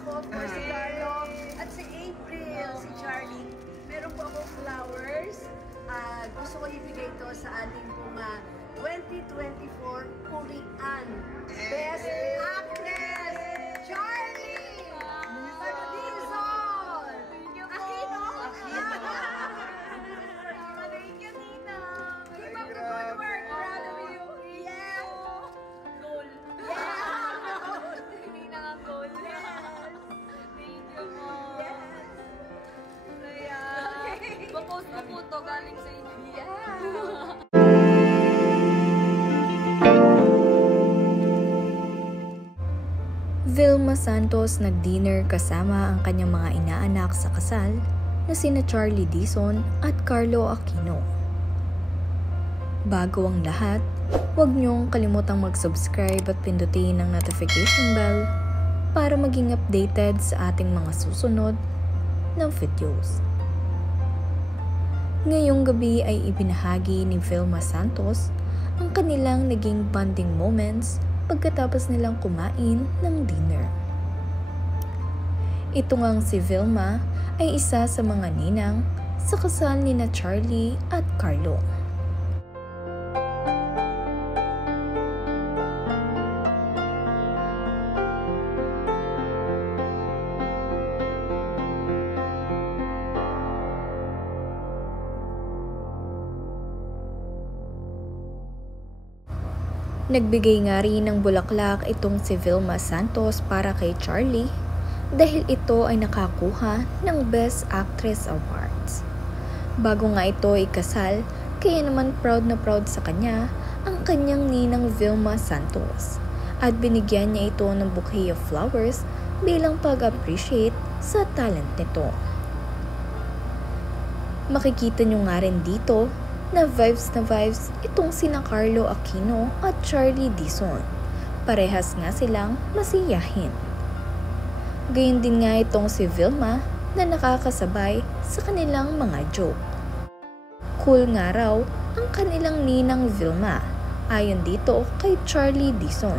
ako, of course, si Carlo, at si April, si Charlie. Meron po akong flowers. Gusto ko ibigay ito sa ating pong 2024 Korean Best Actress, Charlie! Paradison! Aquino? Thank you, Tita. Keep up the good work. Proud of you. Yes! Goal. Yeah! Hindi na nga goal. Thank you mo. Yes! Kaya, mapost ko po to galing sa inyo. Yeah! Vilma Santos nag-dinner kasama ang kanyang mga inaanak sa kasal na sina Charlie Dizon at Carlo Aquino. Bago ang lahat, huwag niyong kalimutang mag-subscribe at pindutin ang notification bell para maging updated sa ating mga susunod na videos. Ngayong gabi ay ibinahagi ni Vilma Santos ang kanilang naging bonding moments pagkatapos nilang kumain ng dinner. Ito ngang si Vilma ay isa sa mga ninang sa kasal ni na Charlie at Carlo. Nagbigay nga rin ng bulaklak itong si Vilma Santos para kay Charlie dahil ito ay nakakuha ng Best Actress Awards. Bago nga ito ikasal, kaya naman proud na proud sa kanya ang kanyang ninang Vilma Santos at binigyan niya ito ng bouquet of flowers bilang pag-appreciate sa talent nito. Makikita nyo nga rin dito na vibes itong sina Carlo Aquino at Charlie Dizon. Parehas nga silang masiyahin. Gayun din nga itong si Vilma na nakakasabay sa kanilang mga joke. Cool nga raw ang kanilang ninang Vilma ayon dito kay Charlie Dizon.